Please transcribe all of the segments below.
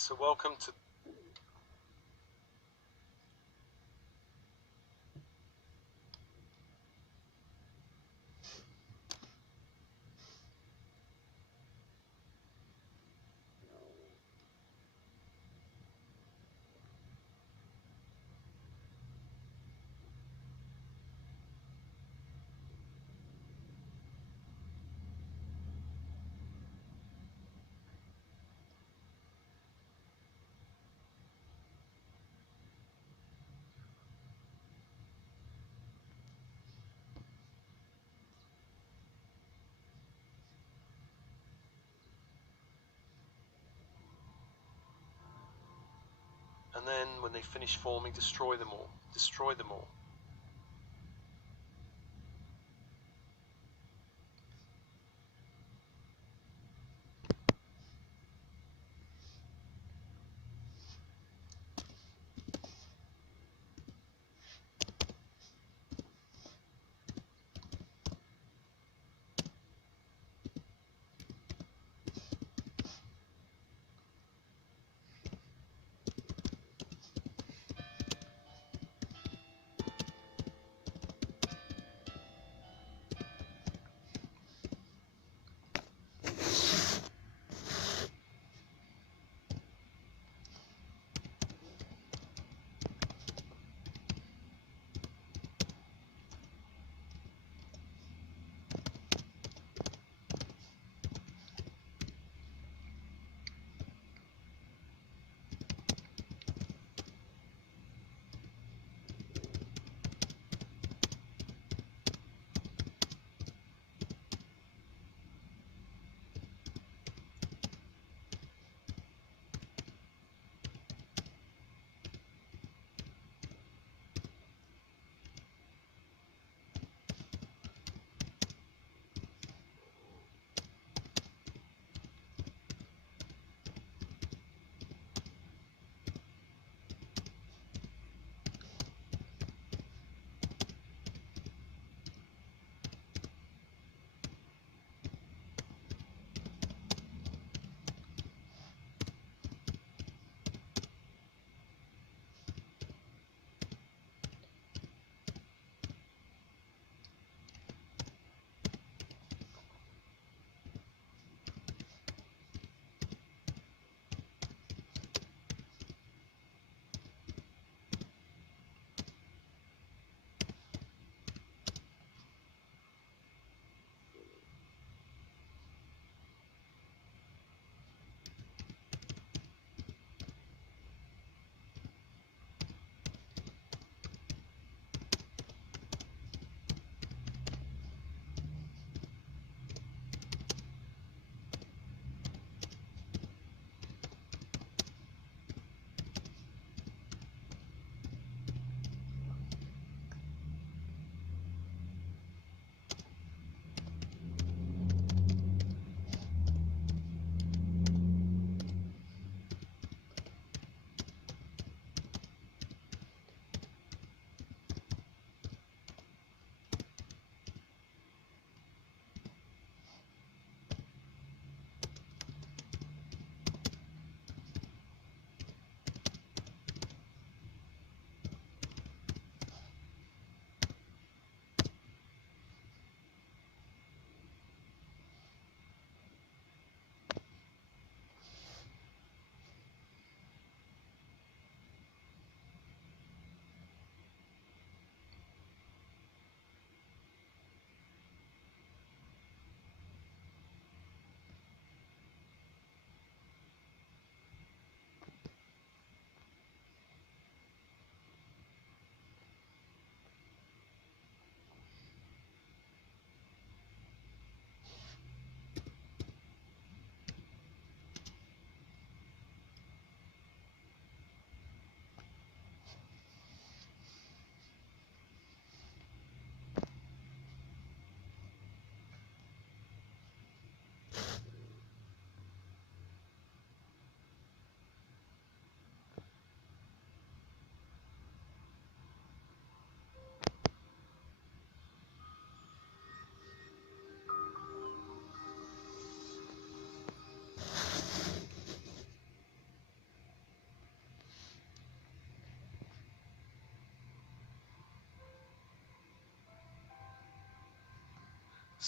So welcome to and then when they finish forming, destroy them all. Destroy them all.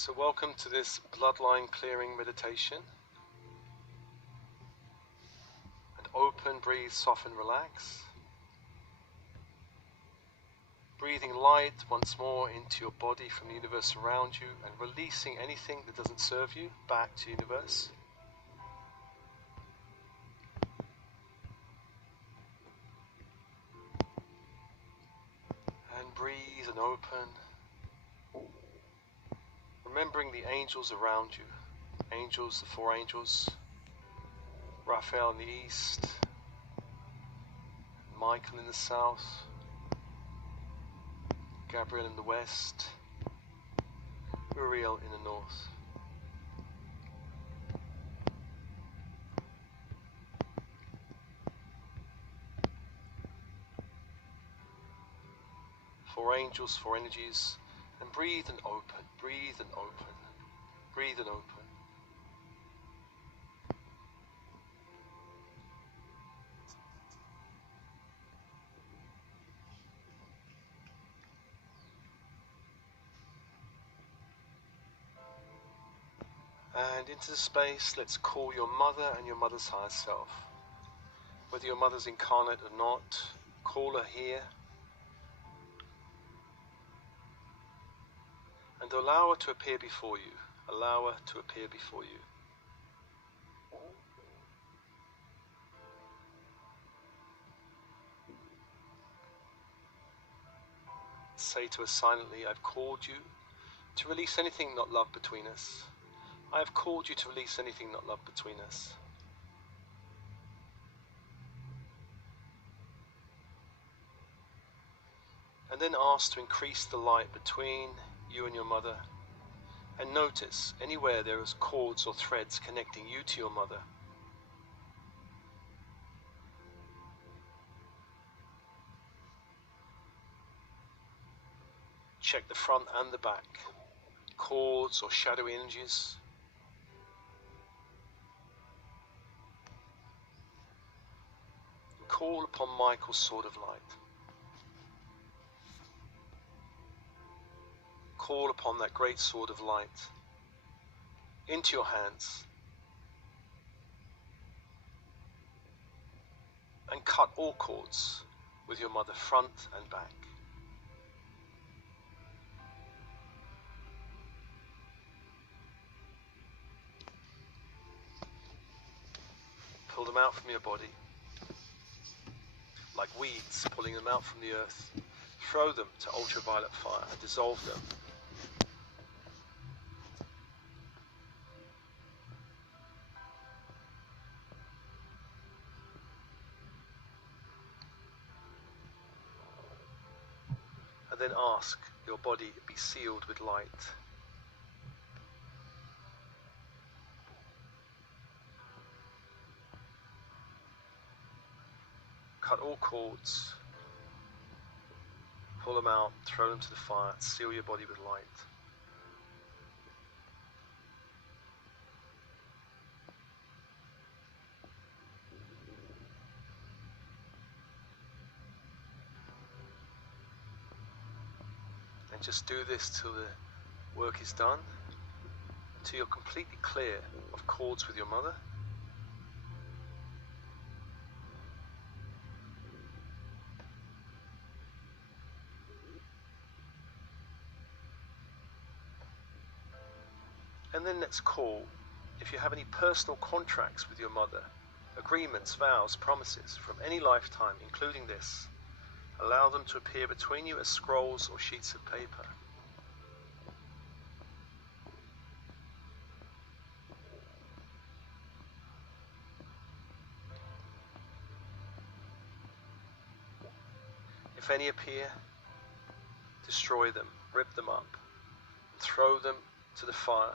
So welcome to this bloodline clearing meditation. And open, breathe, soften, relax. Breathing light once more into your body from the universe around you and releasing anything that doesn't serve you back to the universe. And breathe and open. Remembering the angels around you. Angels, the four angels. Raphael in the east. Michael in the south. Gabriel in the west. Uriel in the north. Four angels, four energies, and breathe and open, breathe and open, breathe and open. And into the space, let's call your mother and your mother's higher self. Whether your mother's incarnate or not, call her here. And allow her to appear before you. Allow her to appear before you. Say to her silently, I've called you to release anything not love between us. I have called you to release anything not love between us. And then ask to increase the light between you and your mother. And notice anywhere there is cords or threads connecting you to your mother. Check the front and the back. Cords or shadowy energies. Call upon Michael's sword of light. Call upon that great sword of light into your hands and cut all cords with your mother front and back. Pull them out from your body like weeds, pulling them out from the earth. Throw them to ultraviolet fire and dissolve them. And then ask your body be sealed with light. Cut all cords, pull them out, throw them to the fire, seal your body with light. And just do this till the work is done, until you're completely clear of cords with your mother. And then let's call, if you have any personal contracts with your mother, agreements, vows, promises from any lifetime, including this, allow them to appear between you as scrolls or sheets of paper. If any appear, destroy them, rip them up, and throw them to the fire.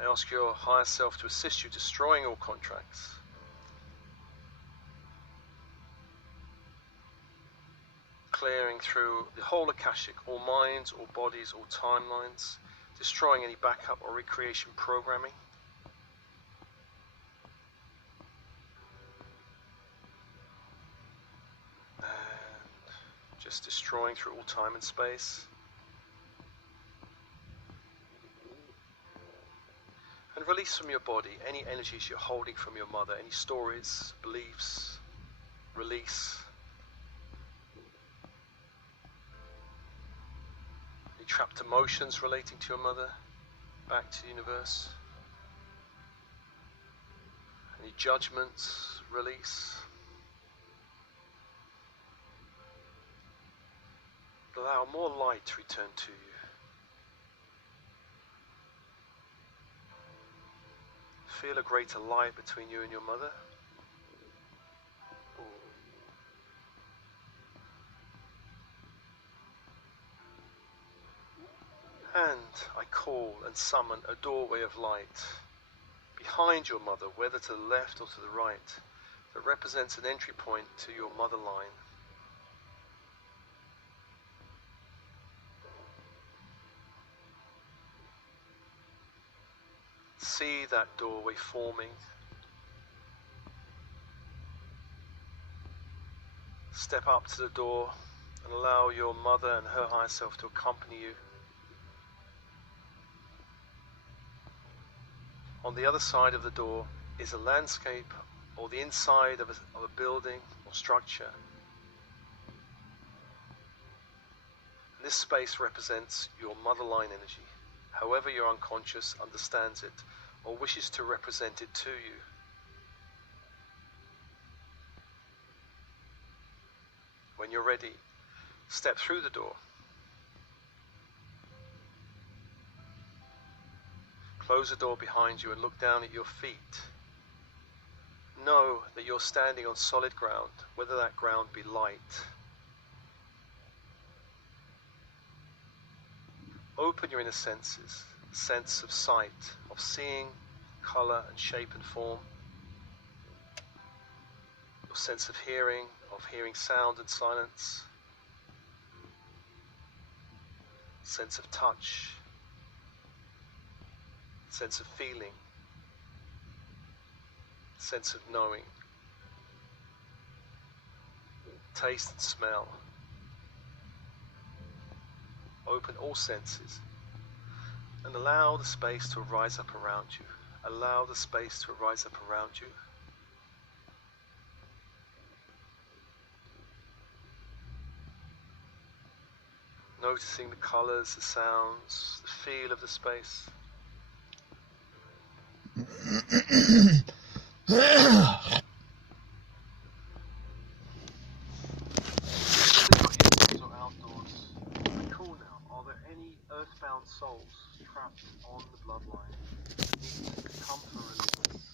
I ask your higher self to assist you destroying all contracts. Clearing through the whole Akashic, all minds, all bodies, all timelines, destroying any backup or recreation programming. just destroying through all time and space. And release from your body any energies you're holding from your mother, any stories, beliefs. Release. Any trapped emotions relating to your mother, back to the universe. Any judgments, release. Allow more light to return to you. Feel a greater light between you and your mother. And I call and summon a doorway of light behind your mother, whether to the left or to the right, that represents an entry point to your mother line. See that doorway forming. Step up to the door and allow your mother and her higher self to accompany you. On the other side of the door is a landscape or the inside of a building or structure. This space represents your motherline energy, however your unconscious understands it or wishes to represent it to you. When you're ready, step through the door. Close the door behind you and look down at your feet. Know that you're standing on solid ground, whether that ground be light. Open your inner senses, the sense of sight, of seeing, color and shape and form. Your sense of hearing sound and silence. Sense of touch. Sense of feeling. Sense of knowing. Taste and smell. Open all senses and allow the space to rise up around you. Allow the space to rise up around you. Noticing the colors, the sounds, the feel of the space. Earthbound souls trapped on the bloodline need to come for release.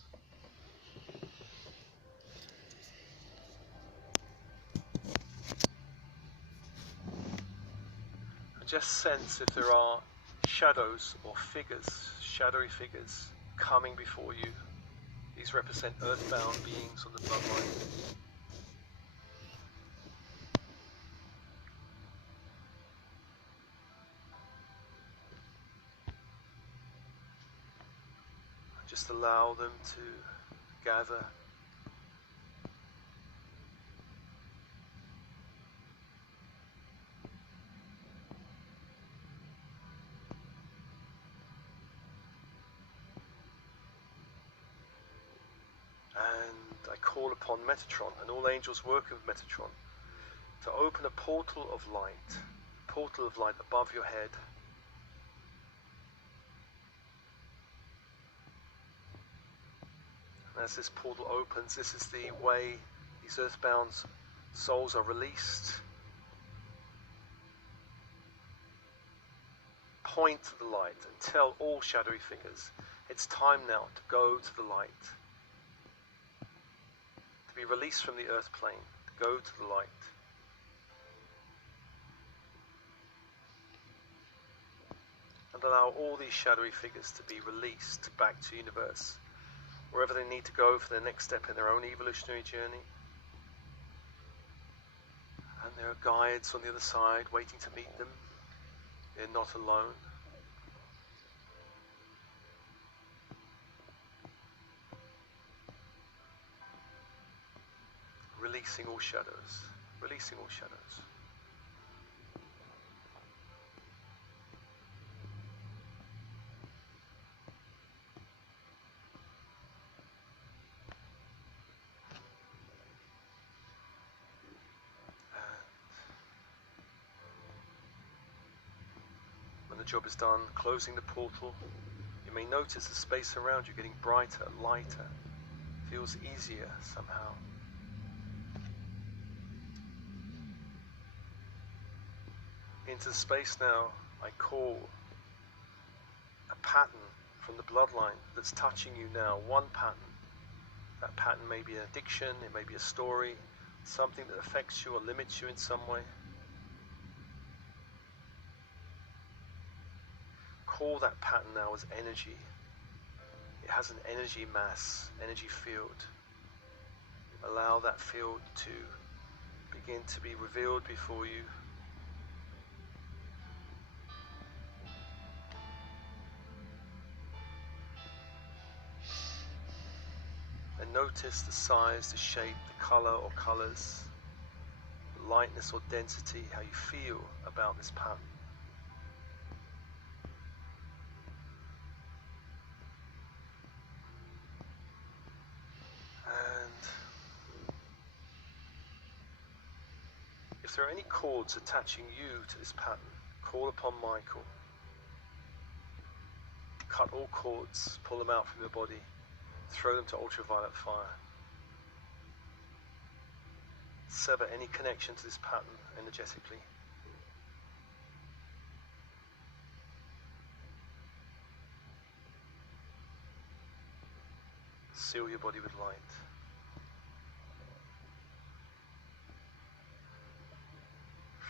And just sense if there are shadows or figures, shadowy figures coming before you. These represent earthbound beings on the bloodline. Just allow them to gather. And I call upon Metatron and all angels working with Metatron to open a portal of light above your head. As this portal opens, this is the way these earthbound souls are released. Point to the light and tell all shadowy figures, it's time now to go to the light. To be released from the earth plane, to go to the light. And allow all these shadowy figures to be released back to the universe, wherever they need to go for their next step in their own evolutionary journey. And there are guides on the other side waiting to meet them. They're not alone. Releasing all shadows. Releasing all shadows. the job is done, closing the portal, you may notice the space around you getting brighter, lighter, feels easier somehow. Into the space now, I call a pattern from the bloodline that's touching you now, one pattern. That pattern may be an addiction, it may be a story, something that affects you or limits you in some way. Call that pattern now as energy. It has an energy mass, energy field. Allow that field to begin to be revealed before you. And notice the size, the shape, the color or colors, the lightness or density, how you feel about this pattern. And if there are any cords attaching you to this pattern, call upon Michael. Cut all cords, pull them out from your body, throw them to ultraviolet fire. Sever any connection to this pattern energetically. Seal your body with light.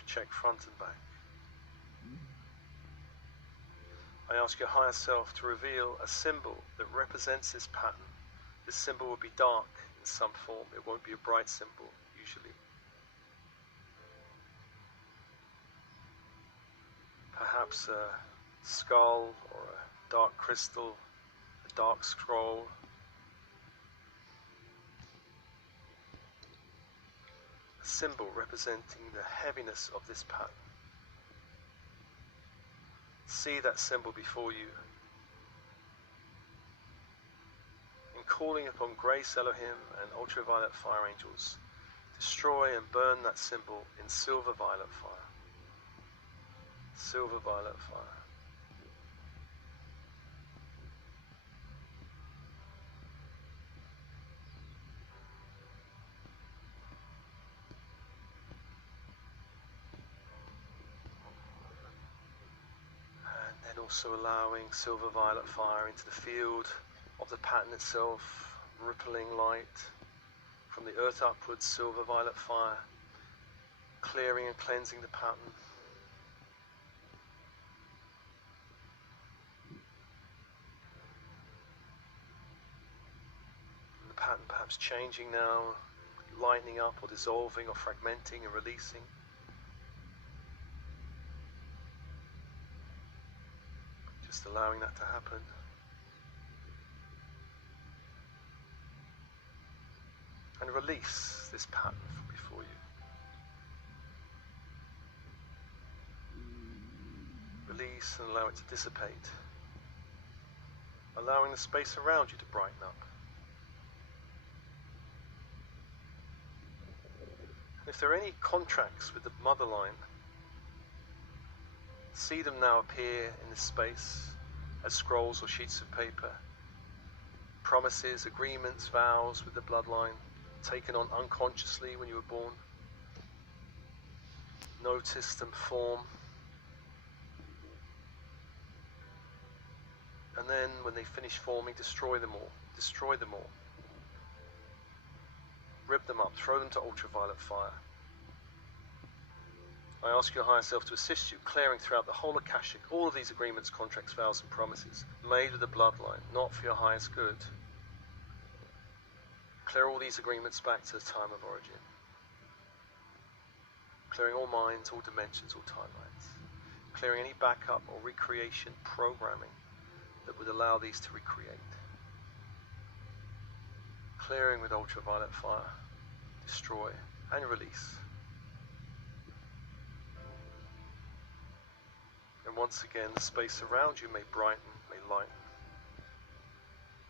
Check front and back. I ask your higher self to reveal a symbol that represents this pattern. This symbol will be dark in some form. It won't be a bright symbol, usually. Perhaps a skull or a dark crystal, a dark scroll. A symbol representing the heaviness of this pattern. See that symbol before you. In calling upon Grace Elohim and ultraviolet fire angels, destroy and burn that symbol in silver violet fire. Silver violet fire. And then also allowing silver violet fire into the field of the pattern itself, rippling light from the earth upwards, silver violet fire, clearing and cleansing the pattern. And the pattern perhaps changing now, lightening up or dissolving or fragmenting and releasing. Just allowing that to happen. And release this pattern from before you. Release and allow it to dissipate. Allowing the space around you to brighten up. And if there are any contracts with the mother line, see them now appear in this space as scrolls or sheets of paper. Promises, agreements, vows with the bloodline, taken on unconsciously when you were born. Notice them form. And then when they finish forming, destroy them all. Destroy them all. Rip them up, throw them to ultraviolet fire. I ask your higher self to assist you, clearing throughout the whole Akashic all of these agreements, contracts, vows and promises, made with the bloodline, not for your highest good. Clear all these agreements back to the time of origin. Clearing all minds, all dimensions, all timelines. Clearing any backup or recreation programming that would allow these to recreate. Clearing with ultraviolet fire, destroy and release. And once again, the space around you may brighten, may lighten,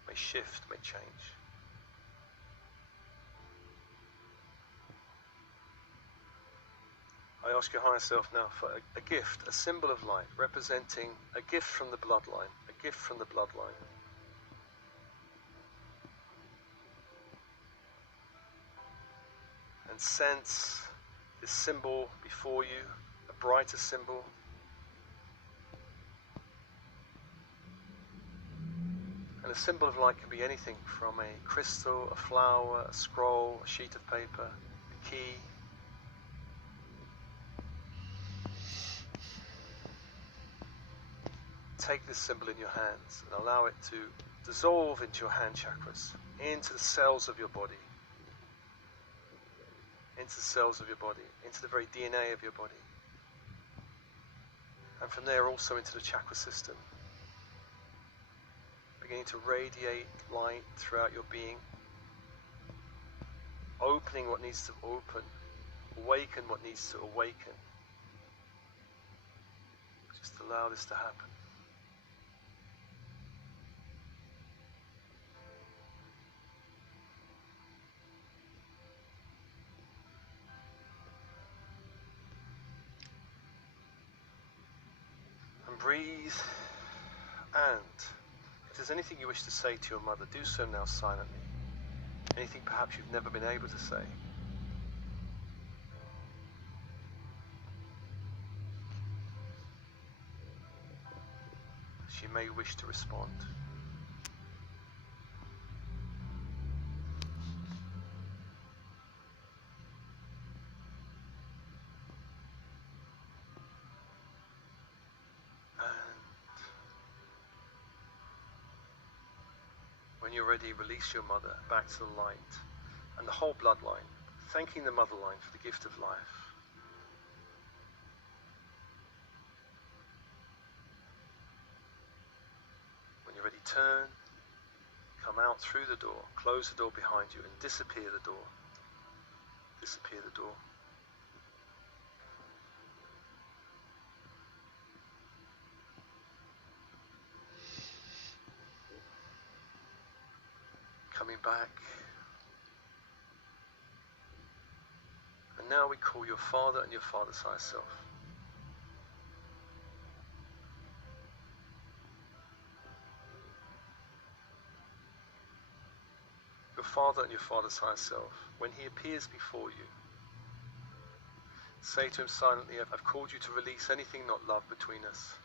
may shift, may change. I I ask your higher self now for a gift, a symbol of light, representing a gift from the bloodline, a gift from the bloodline. And sense this symbol before you, a brighter symbol. And a symbol of light can be anything from a crystal, a flower, a scroll, a sheet of paper, a key. Take this symbol in your hands and allow it to dissolve into your hand chakras, into the cells of your body, into the cells of your body, into the very DNA of your body. And from there also into the chakra system. Beginning to radiate light throughout your being, opening what needs to open, awaken what needs to awaken. Just allow this to happen. And breathe, and if there's anything you wish to say to your mother, do so now silently. Anything perhaps you've never been able to say. She may wish to respond. When you're ready, release your mother back to the light and the whole bloodline, thanking the motherline for the gift of life. When you're ready, turn, come out through the door, close the door behind you and disappear the door. Disappear the door. Coming back. And now we call your father and your father's higher self. Your father and your father's higher self, when he appears before you, say to him silently, I've called you to release anything not love between us.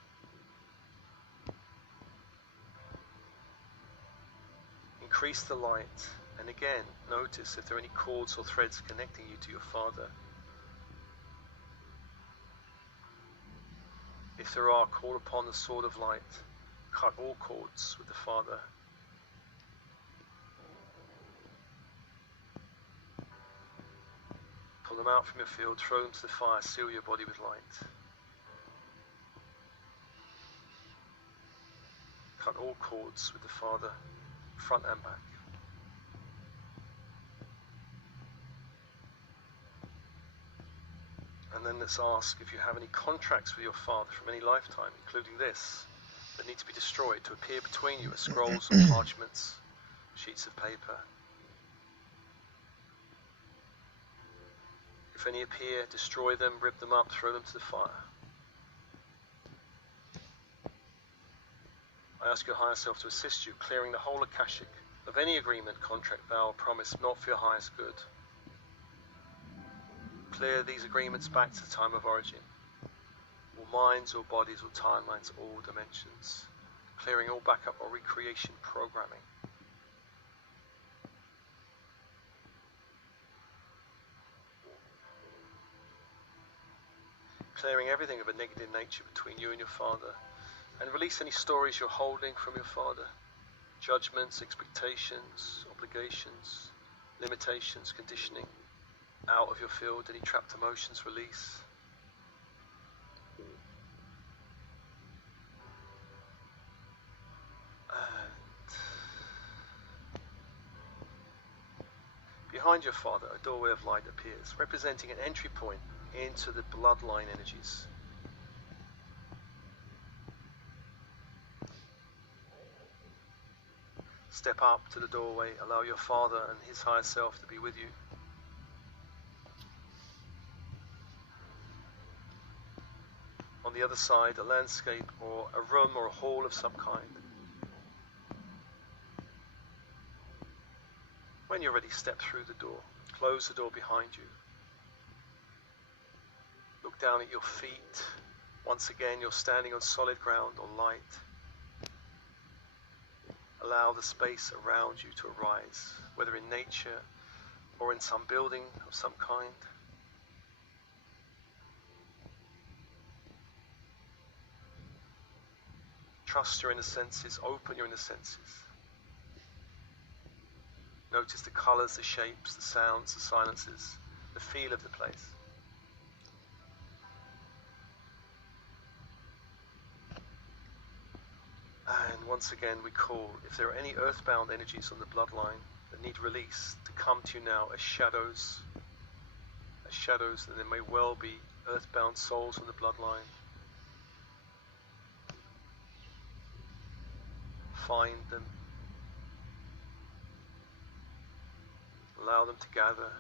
Increase the light, and again, notice if there are any cords or threads connecting you to your father. If there are, call upon the sword of light. Cut all cords with the Father. Pull them out from your field, throw them to the fire, seal your body with light. Cut all cords with the Father, front and back. And then let's ask if you have any contracts with your father from any lifetime, including this, that need to be destroyed to appear between you as scrolls or parchments, sheets of paper. If any appear, destroy them, rip them up, throw them to the fire. I ask your higher self to assist you, clearing the whole Akashic of any agreement, contract, vow, or promise not for your highest good. Clear these agreements back to the time of origin. All minds, all bodies, all timelines, all dimensions. Clearing all backup or recreation programming. Clearing everything of a negative nature between you and your father. And release any stories you're holding from your father. Judgments, expectations, obligations, limitations, conditioning. Out of your field, any trapped emotions, release. And behind your father, a doorway of light appears, representing an entry point into the bloodline energies. Step up to the doorway, allow your father and his higher self to be with you. the other side, a landscape or a room or a hall of some kind. When you're ready, step through the door. Close the door behind you. Look down at your feet. Once again, you're standing on solid ground or light. Allow the space around you to arise, whether in nature or in some building of some kind. Trust your inner senses, open your inner senses. Notice the colors, the shapes, the sounds, the silences, the feel of the place. And once again, we call, if there are any earthbound energies on the bloodline that need release, to come to you now as shadows, and there may well be earthbound souls on the bloodline. Find them. Allow them to gather.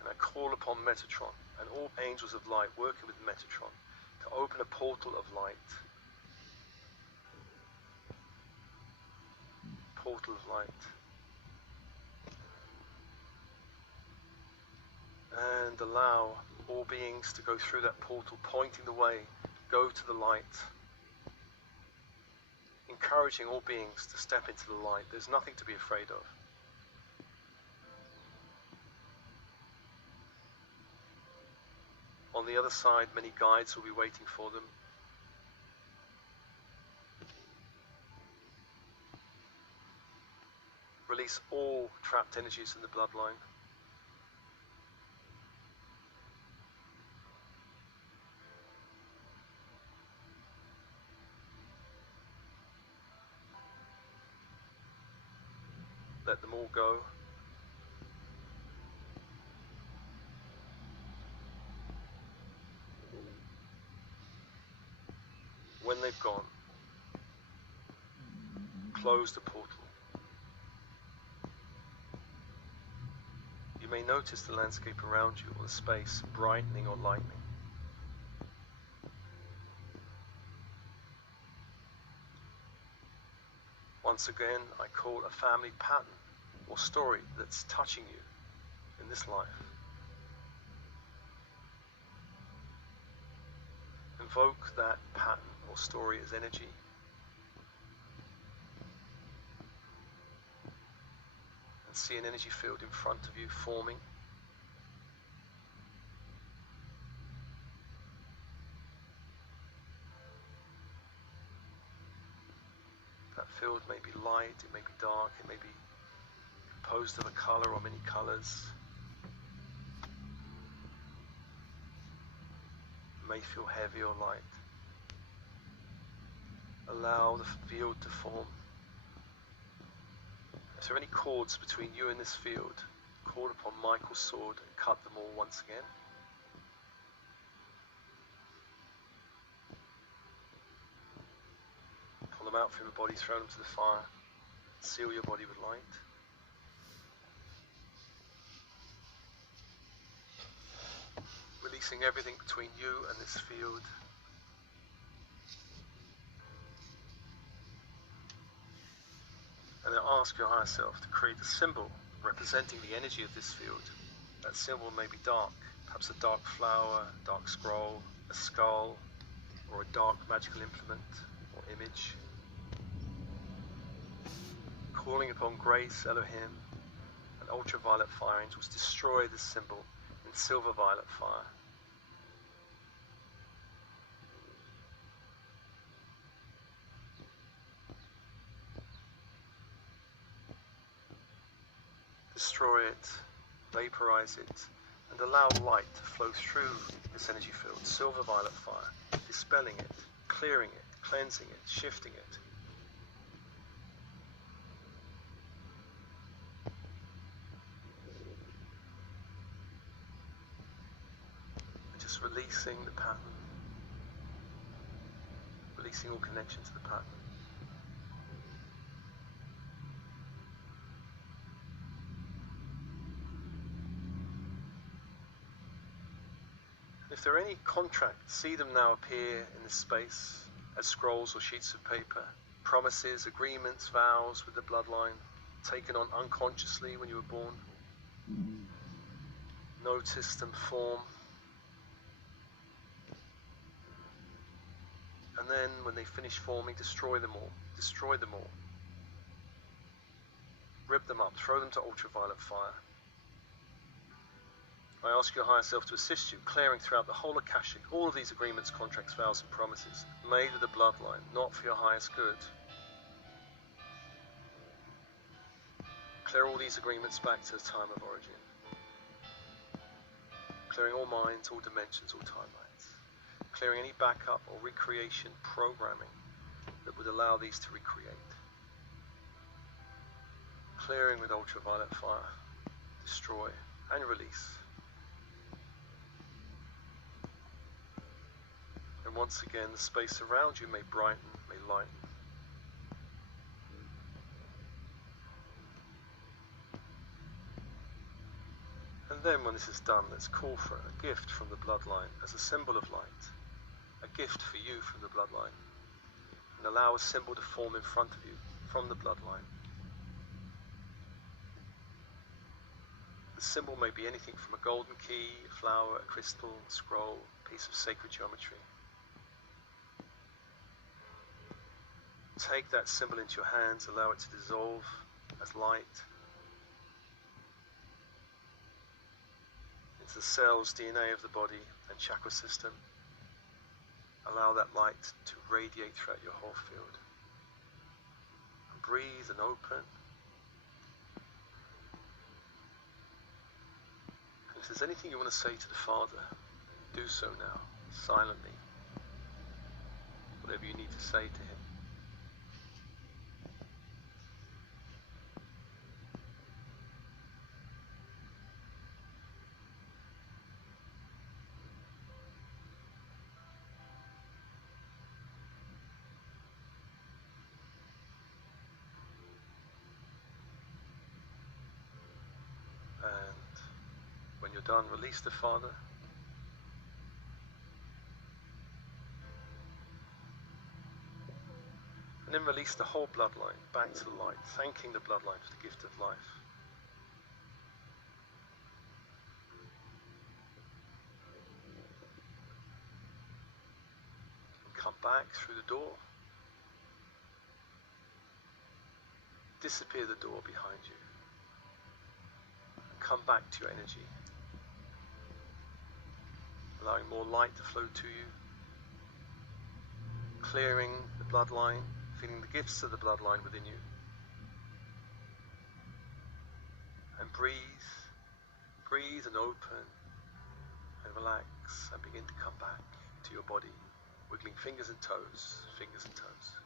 And I call upon Metatron and all angels of light working with Metatron to open a portal of light. Portal of light. And allow all beings to go through that portal, pointing the way. Go to the light. Encouraging all beings to step into the light. There's nothing to be afraid of. On the other side, many guides will be waiting for them. Release all trapped energies in the bloodline. Let them all go. When they've gone, close the portal. You may notice the landscape around you or the space brightening or lightening. Once again, I call a family pattern or story that's touching you in this life. Invoke that pattern or story as energy. And see an energy field in front of you forming. That field may be light, it may be dark, it may be composed of a color or many colors. It may feel heavy or light. Allow the field to form. If there are any cords between you and this field, call upon Michael's sword and cut them all once again. Pull them out from your body, throw them to the fire. Seal your body with light. Releasing everything between you and this field. And then ask your higher self to create a symbol representing the energy of this field. That symbol may be dark, perhaps a dark flower, a dark scroll, a skull, or a dark magical implement or image. Calling upon Grace, Elohim, and ultraviolet fire angels, destroy this symbol in silver violet fire. Destroy it, vaporize it, and allow light to flow through this energy field, silver violet fire, dispelling it, clearing it, cleansing it, shifting it. And just releasing the pattern, releasing all connection to the pattern. If there are any contracts, see them now appear in this space as scrolls or sheets of paper. Promises, agreements, vows with the bloodline, taken on unconsciously when you were born. Notice them form. And then when they finish forming, destroy them all. Destroy them all. Rip them up, throw them to ultraviolet fire. I ask your higher self to assist you, clearing throughout the whole Akashic all of these agreements, contracts, vows and promises, made with the bloodline, not for your highest good. Clear all these agreements back to the time of origin. Clearing all minds, all dimensions, all timelines. Clearing any backup or recreation programming that would allow these to recreate. Clearing with ultraviolet fire. Destroy and release. And once again, the space around you may brighten, may lighten. And then when this is done, let's call for a gift from the bloodline as a symbol of light. A gift for you from the bloodline. And allow a symbol to form in front of you from the bloodline. The symbol may be anything from a golden key, a flower, a crystal, a scroll, a piece of sacred geometry. Take that symbol into your hands, allow it to dissolve as light into the cells, DNA of the body and chakra system. Allow that light to radiate throughout your whole field. And breathe and open. And if there's anything you want to say to the Father, do so now, silently. Whatever you need to say to him. And when you're done, release the Father. And then release the whole bloodline back to the light, thanking the bloodline for the gift of life. And come back through the door. Disappear the door behind you. And come back to your energy. Allowing more light to flow to you. Clearing the bloodline. Feeling the gifts of the bloodline within you. And breathe and open and relax and begin to come back to your body, wiggling fingers and toes, fingers and toes.